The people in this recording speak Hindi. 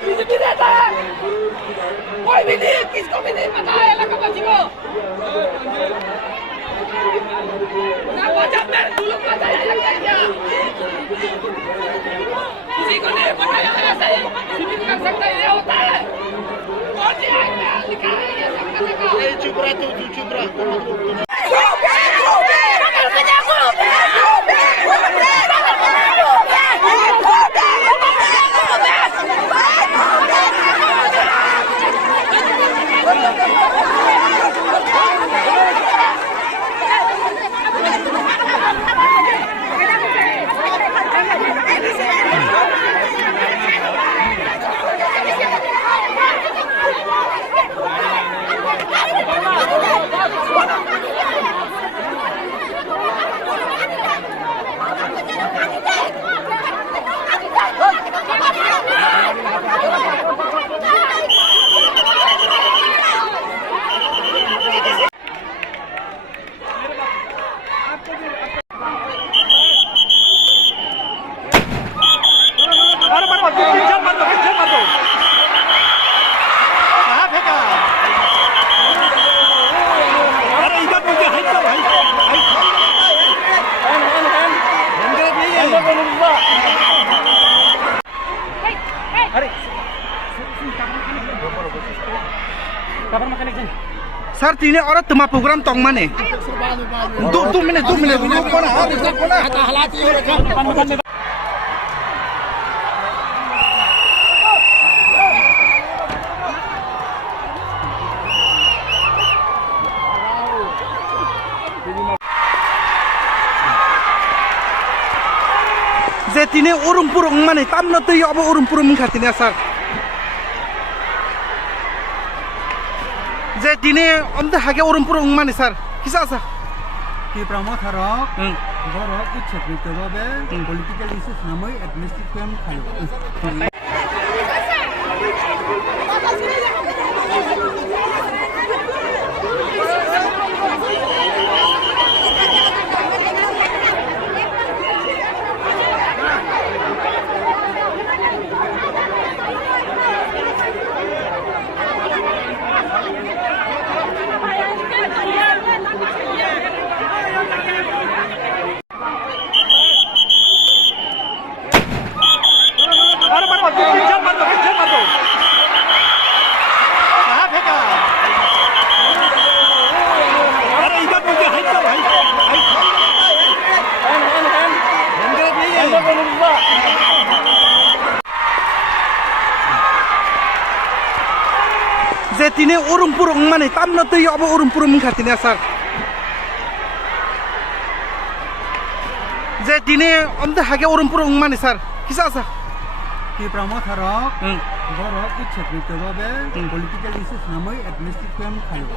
बीजेपी रहता है, कोई भी नहीं, किसको भी नहीं पता है इलाकावासी को। ना भाजपा में जुलूम मचाया लगता है क्या? किसी को नहीं बताया है ऐसे शिविर कर सकता है, ये होता है। कौन सी आग में लिखा है ये सब करने का? चुप रहा तू चुप रहा। Sir, tini orang tema program tong mana? 2 minit, Je tini urung-purung mana? Tam na tuyo apa urung-purung mengkatini asal. Je tini amda hage urung-purung mana sir? Kisah sah? Di Pramotharok, borok ichhakritobabe political issues namai administrative claim khalo. Je tini urung-purung mana? Tam na tuyo apa urung-purung mengkatini asal. Je tini amda hage urung-purung mana sir? Kisah sah? Di Pramotharok, borok ichhakritobabe political issues namai administrative claim khalo.